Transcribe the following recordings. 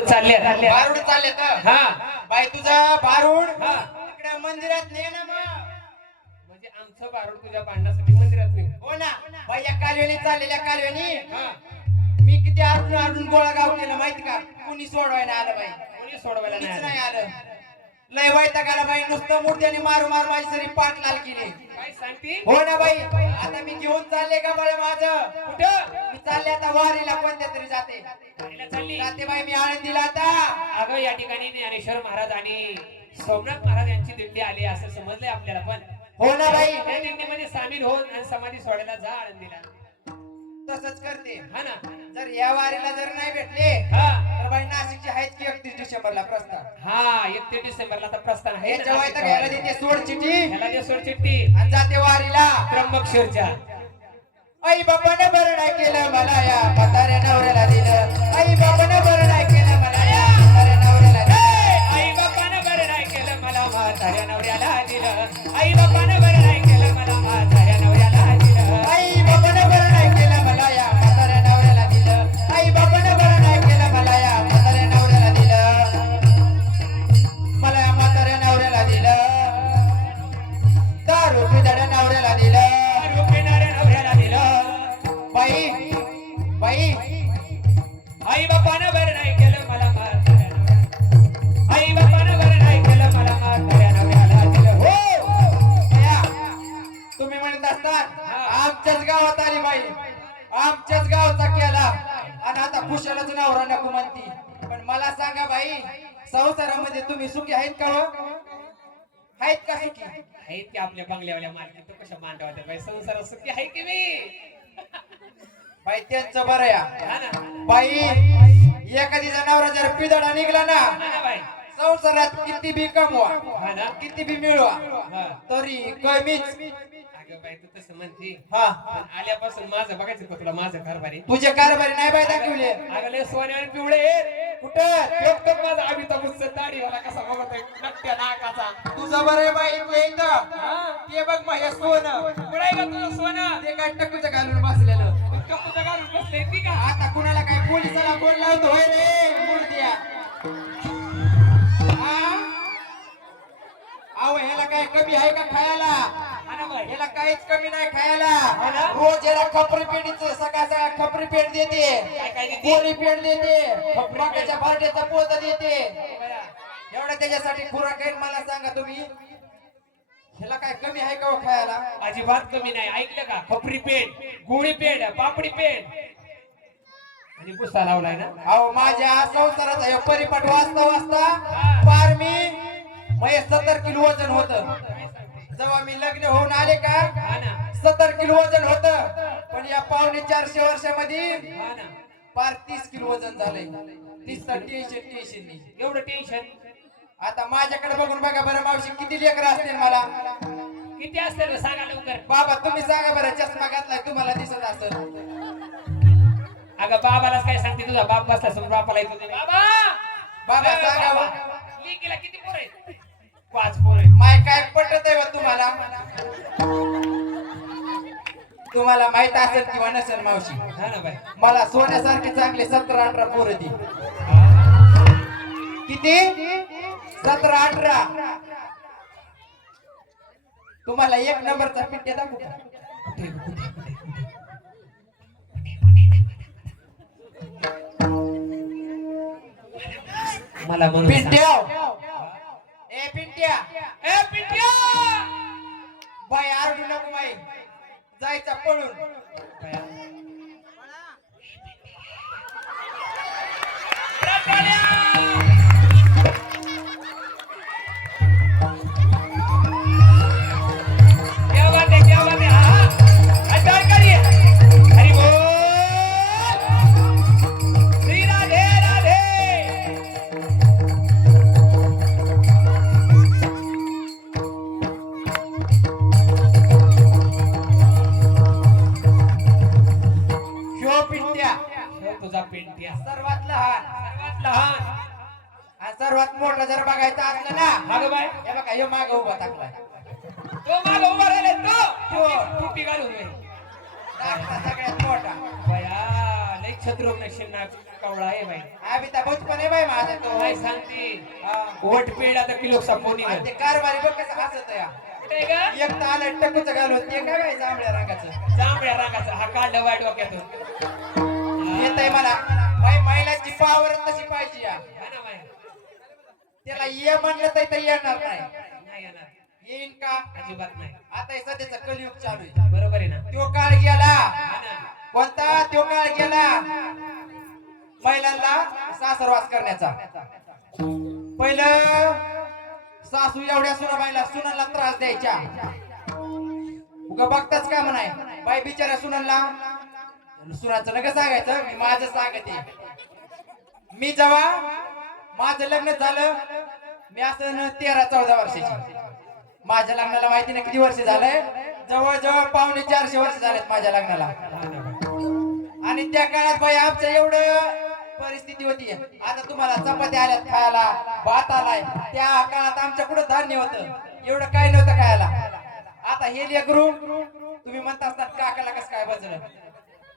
चालले. बारूड चालले हा. बाई तुझा बारूड? हा. इकडे मंदिरात ने ना म्हणजे आमचं बारूड तुझ्या भांडणासाठी मंदिरात नाही हो ना. बाई या कालव्याने चाललेल्या कालव्यानी हा. मी किती आडून आडून गोळा गाव केलं माहिती का? कुणी सोडवायला आलं बाई? कोणी सोडवायला नाही आलं. लय आला बाई नुसतं मूर्त्याने मारू मारू माझी सरी पाठ लाल केली. काय सांगती? हो ना बाई आता मी घेऊन चालले का बळ माझं? कुठं? मी चालले आता वारीला कोणत्या तरी जाते. वारीला चालली? जाते बाई मी आळंदीला आता. अगं या ठिकाणी ज्ञानेश्वर महाराज आणि सोमनाथ महाराज यांची दिंडी आली असं समजलंय आपल्याला पण. हो ना बाई. त्या दिंडीमध्ये सामील होऊन आणि समाधी सोडायला जा आळंदीला. तसंच करते. हा ना. जर या वारीला जर नाही भेटले हा. बाई नाशिकची आहेत की एकतीस डिसेंबरला प्रस्ताव हा एकतीस डिसेंबरला आता प्रस्थान आहे. याच्या. देते सोड चिठी ह्याला दे सोड चिठ्ठी. आणि जाते वारीला. त्र्यंबकेश्वरच्या. आई बापाने बरं नाही केलं मला या म्हाताऱ्या नवऱ्याला दिलं. आई बापाने बरं नाही केलं मला या म्हाताऱ्या नवऱ्याला दिलं. आई बापानं बरं नाही केलं मला म्हाताऱ्या नवऱ्याला दिलं. आई बापानं बरं म्हणत असतात. आमच्याच गावात आली बाई. आमच्याच गावचा केला. आणि आता खुशालाच नवरा नको म्हणती. पण मला सांगा बाई संसारामध्ये तुम्ही सुखी आहेत का हो? आहेत का सुखी? आहेत की आपल्या बंगल्यावाल्या मालकी? तो कशा मांडवा बाई? संसारात सुखी आहे की मी? बाई त्यांचं बरं या बाई एखादी जनावर जर पिदडा निघला ना संसारात किती बी कमवा किती बी मिळवा तरी कमीच. अगं बाई तू तसं म्हणती. हा. पण आल्यापासून माझं बघायचं का तुला माझं कारभारी? तुझे कारभारी नाही बाई दाखवले. अगले सोने आणि पिवळे कुठं? एकटं माझा अमिताभ बच्चन दाढी वाला कसा बघतोय नकट्या नाकाचा. तुझं बरं आहे बाई तू इथं हा? ते बघ माझ्या सोनं. कुठं का तुझं सोनं? ते काय टक्कूचं घालून बसलेलं. कपूचा घालून बसले ती का? आता कुणाला काय पोलिसाला फोन लावतो होय रे मूर्त्या हा? अहो ह्याला काय कमी आहे का खायला? हा ह्याला काहीच कमी नाही खायला. ना? रोज याला खपरी पेंडीच सकाळ सकाळ खपरी पेंड देते. काय काय देते? मकाच्या भारट्याचा पोत देते. बया. एवढा त्याच्यासाठी खुराक आहे मला सांगा तुम्ही. ह्याला काय कमी आहे का हो खायला? अजिबात कमी नाही. ऐकलं का? खपरी पेंड गोळी पेंड पापडी पेंड. आणि पुसा लावलाय ना? अहो माझ्या संसाराचा हे परिपाठ वाचता वाचता पार मी म्हणजे सत्तर किलो वजन होत. जेव्हा मी लग्न होऊन आले का सत्तर किलो वजन होत. पण या पावणे चारशे वर्षामध्ये पार तीस किलो वजन झालंय. तीस टेन्शन टेन्शन एवढं टेन्शन आता माझ्याकडे बघून बघा बरं मावशी किती लेकर असतील मला? किती असते सांगा लवकर. बाबा तुम्ही सांगा बरं चष्मा घातलाय तुम्हाला दिसत असेल. अगं बाबालाच काय सांगते तुझा बाप बसला समोर बापाला येतो बाबा बाबा सांगा. लेकीला किती पाच पोर माय काय पटत आहे तुम्हाला? तुम्हाला माहीत असेल किंवा नसेल मावशी हा ना बाई? मला सोन्यासारखे चांगले सतरा अठरा पोरं दी किती? सतरा अठरा. तुम्हाला एक नंबरचा पिट्टे दाखवू का? मला म्हणून सांग. पिंट्या! ए पिंट्या ए, पिंट्या! बाई आरडू नको बाई जायचा पळून सर्वात मोठा जर बघायचं असलं ना अगं बाय. हे बघा ह्यो माग उभा टाकलाय. तो माग उभा राहिला तो. टोपी- टोपी घालून सगळ्यात मोठा. बया लई छत्र शिन्ना कवळा आहे बाई. अमिताभ बच्चन आहे बाई माझा तो. काय सांगते. हा. वोट पेढा तर किलो सपोनी आणि ते कारभारी बघ कसं हसत या कुठे ग? एक तर आलं टकूच घालून ते काय बाई जांभळ्या रंगाचं? जांभळ्या रंगाचा. हा वाईट डोक्यातून. येत आहे मला. बाई महिलांची पावर तशी पाहिजे या. हा. त्याला ये म्हणलं तर इथं येणार नाही. येणार. येईन का? अजिबात नाही. आता हे सध्याचा कलियुग चालू आहे. बरोबर आहे ना? तो काळ गेला. कोणता? तो काळ गेला. महिलांना सासरवास करण्याचा. पहिलं सासू एवढ्या सुनाबाईला सुनाला त्रास द्यायच्या. उगा बघताच का म्हणाय? बाई बिचाऱ्या सुनाला सुनाचं नका सांगायचं मी माझं सांगते. मी जेव्हा माझं लग्न झालं. मी असं तेरा चौदा वर्षाची. माझ्या लग्नाला माहिती नाही किती वर्ष झालंय. जवळजवळ पावणे चारशे वर्ष झालेत माझ्या लग्नाला. आणि त्या काळात बाई आमचं एवढं परिस्थिती होती. आता तुम्हाला चपात्या आल्यात खायला भात आलाय. त्या काळात आमच्या कुठं धान्य होतं? एवढं काय नव्हतं खायला. आता हे लेकरू तुम्ही म्हणता असतात काकाला कसं काय बसलं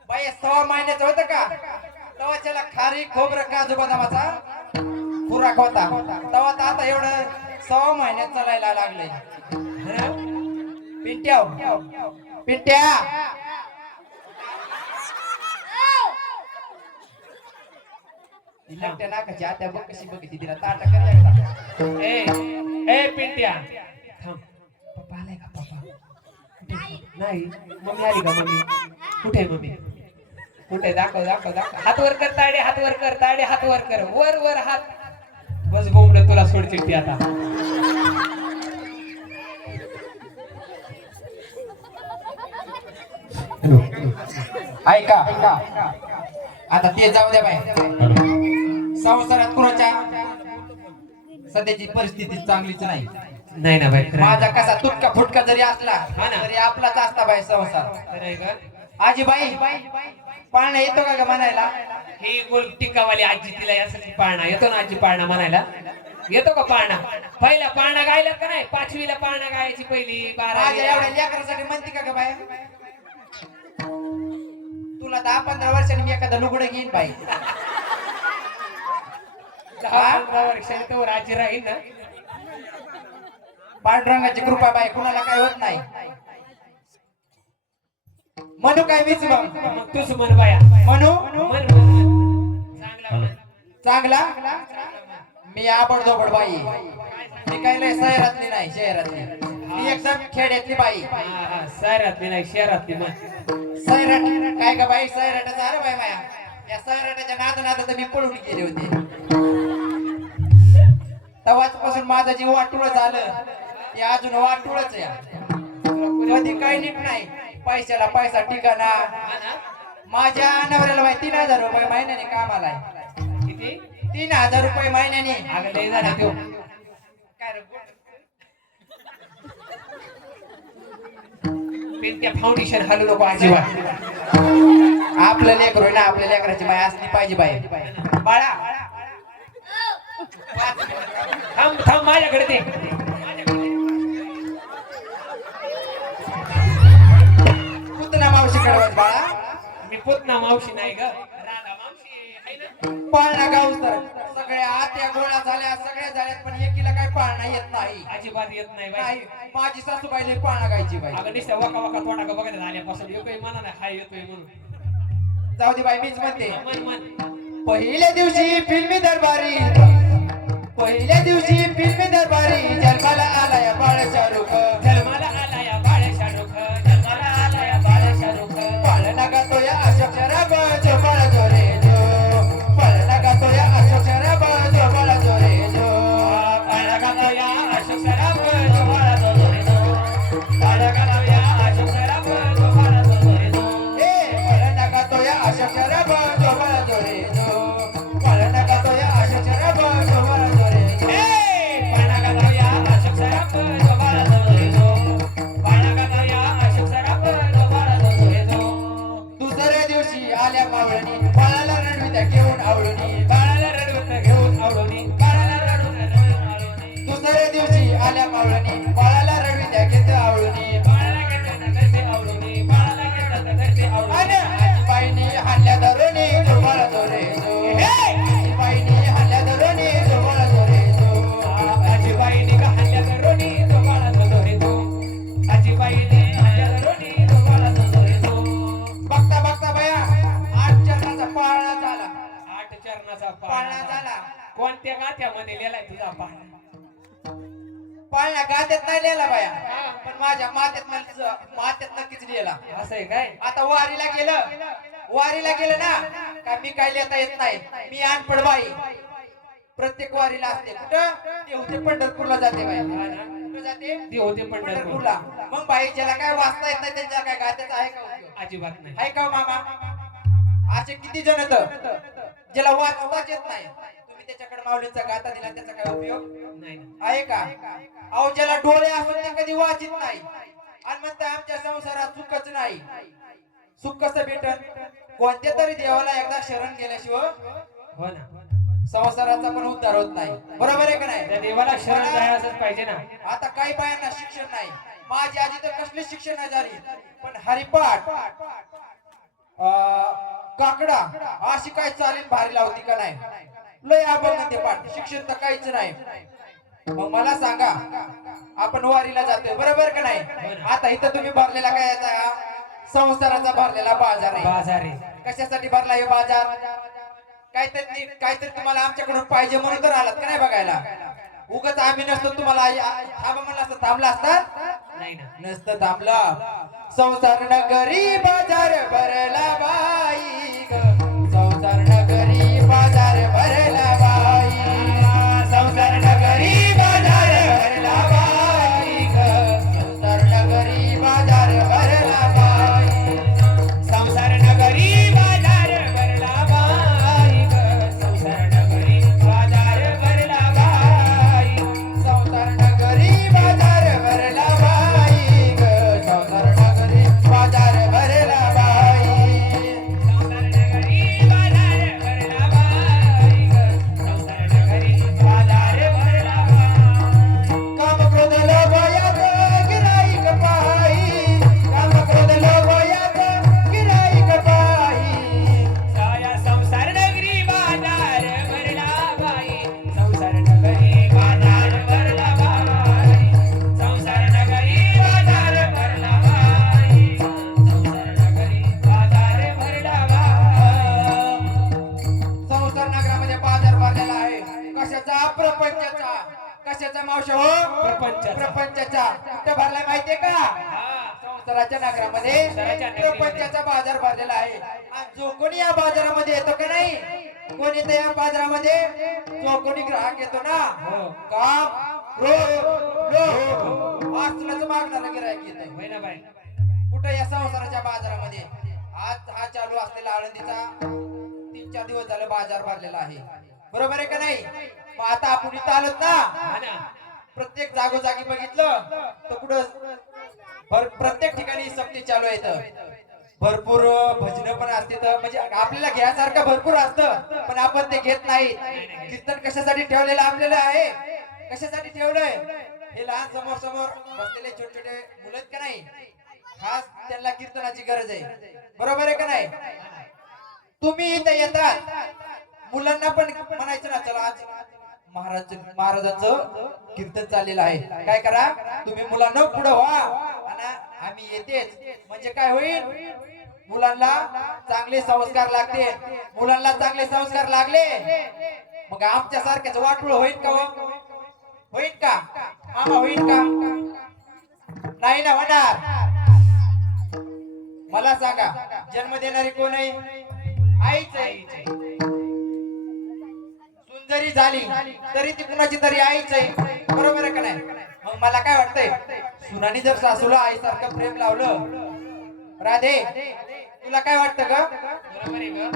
बाई सव्वा महिन्याचं होतं का? तवाच्याला खारी खोबरं काजू बदामाचा. खुराक होता. तेव्हा तर आता एवढं सव्वा महिन्यात चालायला लागलंय पिंट्या हो. पिंट्या! तिला त्या नाकाची आता बघ कशी बघितली तिला ताटा करायला ए ए पिंट्या! थांब. पप्पा आलाय का पप्पा? नाही. मम्मी आली का मम्मी? कुठे मम्मी? कुठे दाखव दाखव दाखव. हात वर कर ताडे हात वर कर ताडे हात वर कर. वर वर हात. बस बोंबड तुला सोड चिठ्ठी आता. ऐका. आता ते जाऊ द्या बाई. संसारात कुणाच्या सध्याची परिस्थिती चांगलीच नाही. नाही ना बाई माझा कसा तुटका फुटका जरी असला हा ना. तरी आपलाच असता बाई संसार. आजी बाई पाळणा येतो का म्हणायला? ही गोल टिक्कावाली आजी तिला यासाठी पाळणा येतो ना आजी पाळणा म्हणायला? येतो का पाळणा? पहिला पाळणा गायला का नाही? पाचवीला पाळणा गायची पहिली एवढ्या बारावी लेकरासाठी म्हणते का बाई? तुला दहा पंधरा वर्षांनी मी एखादं लुगडं घेईन बाई. दहा पंधरा वर्षांनी तो आजी राहील ना. पांडुरंगाची कृपा बाई कुणाला काय होत नाही. म्हणू काय मीच मग मग तूच म्हण बाया म्हणू. चांगला मी आबड जोबड बाई. मी काय लय शहरातली नाही शहरातली. मी एकदम खेड्यातली बाई. हा, हा, शहरातली नाही शहरातली सैराट काय का बाई? सैराटाचं अरे बाई माया. या सैराटाच्या नाद नादात मी पळून गेले होते. तेव्हाच पासून माझं जीव वाटुळ झालं. ते अजून वाटुळच आहे. कधी काही नीट नाही. पैशाला पैसा ठिकाणा? माझ्या नवऱ्याला बाई तीन हजार रुपये महिन्याने कामाला आहे. किती? तीन हजार रुपये महिन्याने. अगं लय झाला तो. काय रे? पेंट्या फाउंडेशन हलू नको अजिबात. आपलं लेकरू ना आपल्या लेकराची बाई असली पाहिजे बाई. बाळा. थांब थांब माझ्याकडे ते पुतना मावशी कडवत बाळा. मी पुतना मावशी नाही ग. राधा मावशी आहे ना? पाळणा गाव तर सगळ्या आत्या गोळा झाल्या सगळ्या झाल्यात पण एकीला काय पाळणा येत नाही. अजिबात येत नाही बाई. नाही माझी सासूबाईले पाळणा गायची बाई. अगं नुसतं वका वका तोंडा का बघायला आल्यापासून येतोय म्हणा ना हाय येतोय म्हणून. जाऊ दे बाई मीच म्हणते. मन मन पहिल्या दिवशी फिल्मी दरबारी पहिल्या दिवशी फिल्मी दरबारी जन्माला आलाय बाळ शाहरुख ಜಗ आल्या मावळणी बाळाला रवी आठ चरणाचा पाळणा झाला. कोणत्या गात्यामध्ये लिहिलाय तुझा पाळणा? पाळण्या गात्यात नाही लिहिला बाया. पण माझ्या मात्यात मात्यात नक्कीच लिहिला असं आहे काय? आता वारीला गेलं. वारीला गेलं ना का मी काय लिहिता येत नाही. मी अनपड बाई. प्रत्येक वारीला असते. कुठं? ते होते पंढरपूरला जाते बाई. हा जाते? ती होते पंढरपूर पंढरपूरला. मग बाई ज्याला काय वाचता येत नाही त्यांच्या काय गात्याचा आहे का? अजिबात नाही. आहे का हो मामा? असे किती जण तर ज्याला वाचताच येत नाही. तुम्ही त्याच्याकडे माऊलीचा गाता दिला त्याचा काय उपयोग. आहे का? अहो ज्याला डोळे असून ते कधी वाचित नाही. आणि म्हणते आमच्या संसारात सुखच नाही. सुख कसं भेटन? कोणत्या तरी देवाला एकदा शरण गेल्याशिवाय हो ना. संसाराचा पण उद्धार होत नाही. बरोबर आहे का नाही? देवाला शरण जायलाच पाहिजे ना. आता काही बायांना शिक्षण नाही. माझी आजी तर कसली शिक्षण नाही झाली. पण हरिपाठ अं, काकडा अशी काय चालेल भारी लावती का नाही? लय अभंग ते पाठ. शिक्षण तर काहीच नाही. मग मला सांगा आपण वारीला जातोय बरोबर का नाही? आता इथं तुम्ही भरलेला काय याचा? संसाराचा भरलेला बाजार आहे. बाजार कशासाठी भरला हे बाजार? काहीतरी काहीतरी तुम्हाला आमच्याकडून पाहिजे म्हणून तर आलात का नाही बघायला? उगाच आम्ही नसतो तुम्हाला थांबा म्हणलं असतं थांबला ना. नसतं थांबला. संसार नगरी बाजार भरला बाई काम क्रोध लोभ आसनाचं मागणारा गिरायक येतो होय ना बाई. कुठं या संसाराच्या बाजारामध्ये? आज हा चालू असलेला आळंदीचा तीन चार दिवस झाले बाजार भरलेला आहे. बरोबर आहे का नाही? मग आता आपण इथं आलोत ना? प्रत्येक जागोजागी बघितलं तर कुठं प्रत्येक ठिकाणी सक्ती चालू आहे. भरपूर भजन पण असते तर म्हणजे आपल्याला घ्यासारखं भरपूर असतं पण आपण ते घेत नाही. कीर्तन कशासाठी ठेवलेलं आपल्याला आहे? कशासाठी ठेवलंय? हे लहान समोर समोर बसलेले छोटे छोटे मुलं आहेत का नाही? खास त्यांना कीर्तनाची गरज आहे. बरोबर आहे का नाही? तुम्ही इथं येतात. मुलांना पण म्हणायचं ना चला आज महाराज महाराजांचं कीर्तन चाललेलं आहे. काय करा? तुम्ही मुलांना पुढं व्हा. आणि येतेच. म्हणजे काय होईल? मुलांना चांगले संस्कार लागते मुलांना चांगले संस्कार लागले. मग आमच्या सारख्याच वाटूळ होईल का हो? होईल का? मामा होईल का? नाही ना होणार. मला सांगा जन्म देणारी कोण आहे? आईच आहे. सुंदरी झाली तरी ती कुणाची तरी आईच आहे. बरोबर आहे का नाही? मग मला काय वाटतंय? सुनानी जर सासूला आईसारखं प्रेम लावलं राधे तुला काय वाटतं ग? बरोबर आहे ग.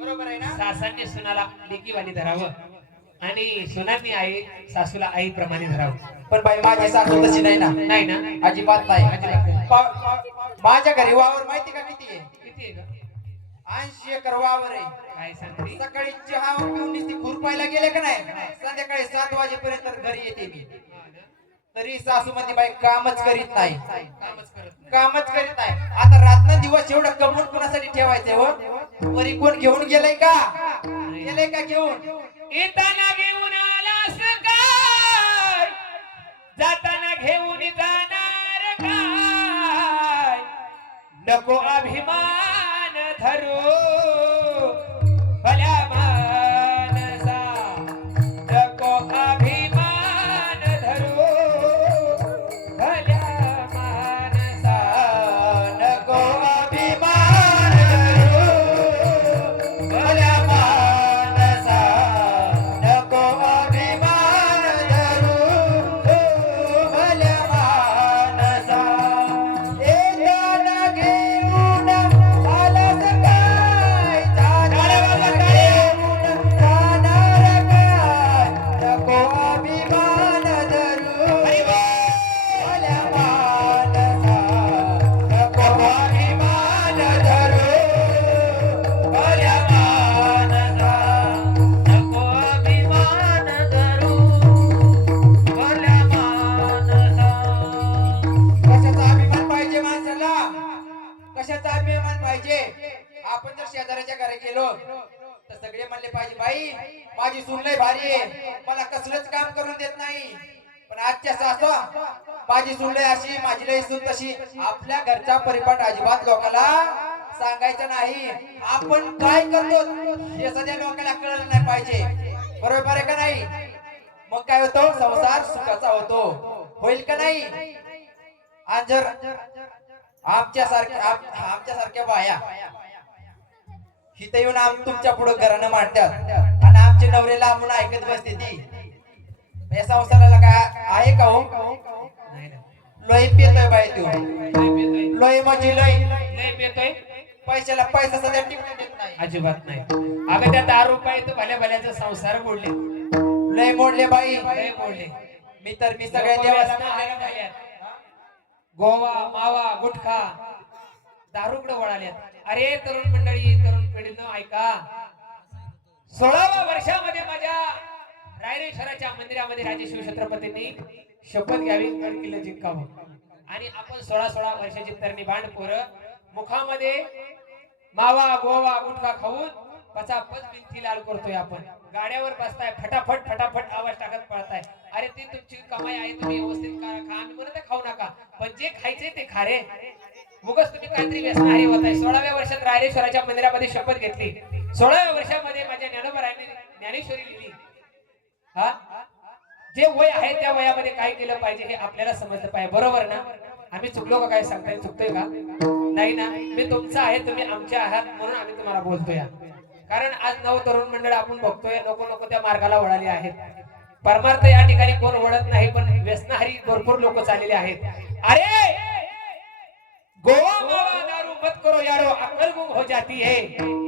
बरोबर आहे ना? सासांनी सुनाला लेकीवाणी धरावं आणि सुनांनी आई सासूला आईप्रमाणे धरावं. पण बाई माझी सासू तशी नाही ना? नाही ना? अजिबात नाही. माझ्या घरी वावर माहिती का किती आहे? किती आहे ऐंशी एकर वावर आहे. काय सांगते? सकाळी चहा पिऊन ती खुरपायला गेले का नाही? संध्याकाळी सात वाजेपर्यंत घरी येते मी. तरी सासू मध्ये बाई कामच करीत नाही. कामच करत नाही. कामच करीत नाही. आता रात्र दिवस एवढं कमवून कोणासाठी ठेवायचंय हो? वरी कोण घेऊन गेलंय का? गेलंय का घेऊन? येताना घेऊन आलास काय जाताना घेऊन जाणार काय? नको अभिमान धरू. आहे मला कसलंच काम करून देत नाही. पण आजच्या सासू माझी सून अशी माझी लय सून तशी आपल्या घरचा परिपाठ अजिबात लोकांना सांगायचं नाही. आपण काय करतो हे सध्या लोकांना कळलं नाही पाहिजे. बरोबर आहे का नाही? मग काय होतो? संसार सुखाचा होतो. होईल का नाही? आणि जर आमच्या सारख्या आमच्या सारख्या बाया. इथं येऊन आम तुमच्यापुढे घरानं मांडतात. आमचे नवरे लांबून ऐकत बसते ती. या संसाराला काय आहे का हो. लोही पितोय बाई तू. लोही म्हणजे लोही. लय पेतोय? पैशाला पैसा सध्या टिकून देत नाही. अजिबात नाही. अगं त्या दारू रुपये तर भल्या भल्याचा संसार बोलले लय मोडले बाई. लय बोलले मी तर मी सगळ्या देवाला. गोवा मावा गुटखा. दारूकडे वळाल्यात? अरे तरुण मंडळी तरुण पिढीनं ऐका. सोळाव्या वर्षामध्ये माझ्या रायरेश्वराच्या मंदिरामध्ये राजे शिवछत्रपतींनी शपथ घ्यावी गड किल्ला जिंकावं. आणि आपण सोळा सोळा वर्षाची तरणी बांड पोरं मुखामध्ये मावा गोवा गुटखा खाऊन पचापच भिंती लाल करतोय आपण. गाड्यावर बसताय फटाफट फटाफट आवाज टाकत पळताय. अरे ती तुमची कमाई आहे तुम्ही व्यवस्थित करा खा आम्ही म्हणत खाऊ नका. पण जे खायचे ते खारे उगच तुम्ही काहीतरी व्यसनारी होत आहे सोळाव्या वर्षात रायरेश्वराच्या मंदिरामध्ये शपथ घेतली. सोळाव्या वर्षामध्ये माझ्या ज्ञानोबराने ज्ञानेश्वरी लिहिली. हा? जे वय आहे त्या वयामध्ये काय केलं पाहिजे हे आपल्याला समजलं पाहिजे. बरोबर ना? आम्ही चुकलो का काय सांगताय? चुकतोय का? नाही ना? मी तुमचा आहे तुम्ही आमच्या आहात म्हणून आम्ही तुम्हाला बोलतोय. कारण आज नव तरुण मंडळ आपण बघतोय लोक लोक त्या मार्गाला वळाले आहेत. परमार्थ या ठिकाणी कोण वळत नाही पण व्यसनाहारी भरपूर लोक चाललेले आहेत. अरे! गोवा मावा दारू मत करो यारो अकल गुम हो जाती है.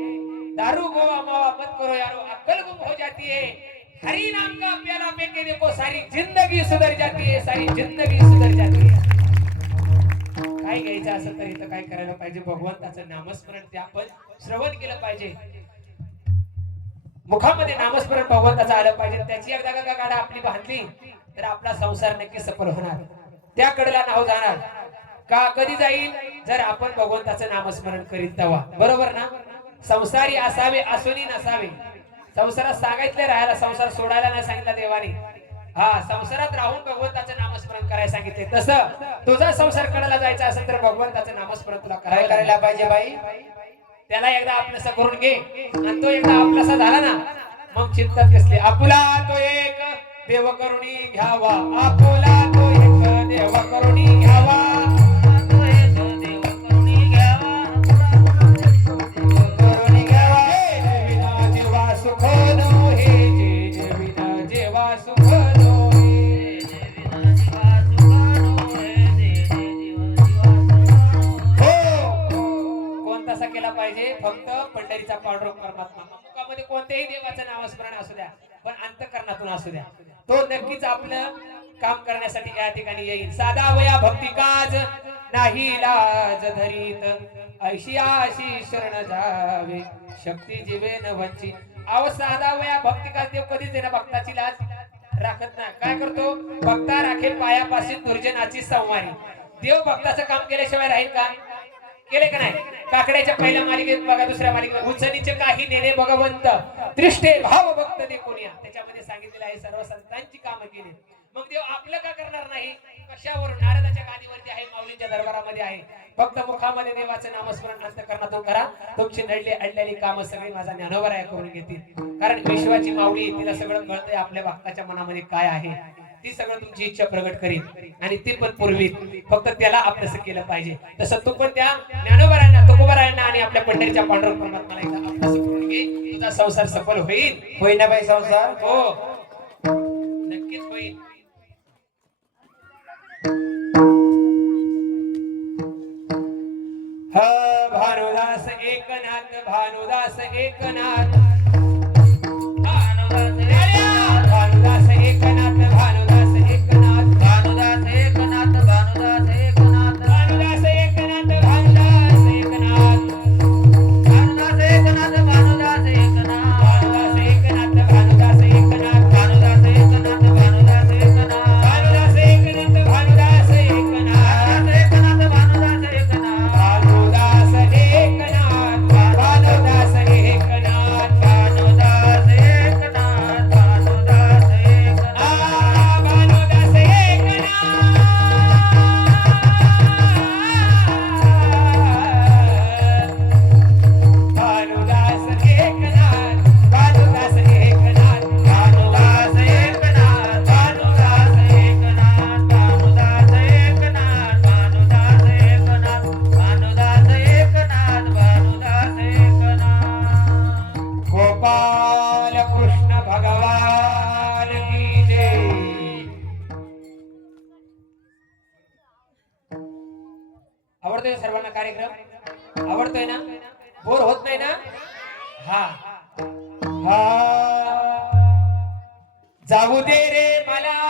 दारू गोवा मावा मत करो यारो अक्कल गुम हो जाती है। हरी नाम का प्याला पे के देखो सारी जिंदगी सुधर जाती है सारी जिंदगी सुधर जाती है। काय घ्यायचं असेल तर इथं काय करायला पाहिजे? भगवंताचं नामस्मरण ते आपण श्रवण केलं पाहिजे. मुखामध्ये नामस्मरण भगवंताचं आलं पाहिजे. त्याची एकदा का गाडा आपली बांधली तर आपला संसार नक्की सफल होणार. त्या कडेला नाव जाणार. का कधी जाईल? जर आपण भगवंताचं नामस्मरण करीत तेव्हा बरोबर ना? संसारी असावे असोनी नसावे. संसारात सांगितले राहायला संसार सोडायला नाही सांगितलं देवाने. हा संसारात राहून भगवंताचं नामस्मरण करायला सांगितले. तसं तुझा संसार कडायला जायचा असेल तर भगवंताचं नामस्मरण तुला करायला करायला पाहिजे बाई. त्याला एकदा आपलंसा करून घे. आणि तो एकदा आपलासा झाला ना मग चिंतात कसली आपुला तो एक देव करुणी घ्यावा. आपुला तो एक देव करुणी घ्यावा. केला पाहिजे फक्त पंढरीचा पांडुरंग परमात्मा. मुखामध्ये कोणत्याही देवाचं नामस्मरण असू द्या पण अंतकरणातून असू द्या. तो नक्कीच आपलं काम करण्यासाठी या ठिकाणी येईल. साधा वया भक्ती काज नाही लाज धरीत. ऐशी आशी शरण जावे शक्ती जीवे न वंची अहो साधा वया भक्ती काज देव कधीच आहे ना भक्ताची लाज राखत नाही. काय करतो? भक्ता राखे पायापासून दुर्जनाची संवारी. देव भक्ताचं काम केल्याशिवाय राहील का? केले का नाही? काकड्याच्या पहिल्या मालिकेत बघा दुसऱ्या मालिकेत उचनीचे काही नेणे भगवंत. दृष्टे भाव भक्त ने कोणीया त्याच्यामध्ये सांगितलेलं आहे सर्व संतांची कामं केली. मग देव आपलं का करणार नाही? कशावर नारदाच्या गादीवरती आहे माऊलींच्या दरबारामध्ये आहे. फक्त मुखामध्ये देवाचं नामस्मरण अंतकरणातून करा. तुमची नडली अडलेली कामं सगळी माझा ज्ञानोबराय करून घेतील. कारण विश्वाची माऊली तिला सगळं कळतंय आपल्या भक्ताच्या मनामध्ये काय आहे. ती सगळं तुमची इच्छा प्रगट करील आणि ती पण पूर्वी फक्त त्याला आपलंस केलं पाहिजे. तसं तू पण त्या ज्ञानोबरांना तुकोबरांना आणि आपल्या पंढरीच्या पांडुरंग परमात्माला करून घे. तुझा संसार सफल होईल. होईना बाई संसार? हो. नक्कीच होईल. ह भानुदास एकनाथ भानुदास एकनाथ. जाऊ दे रे मला.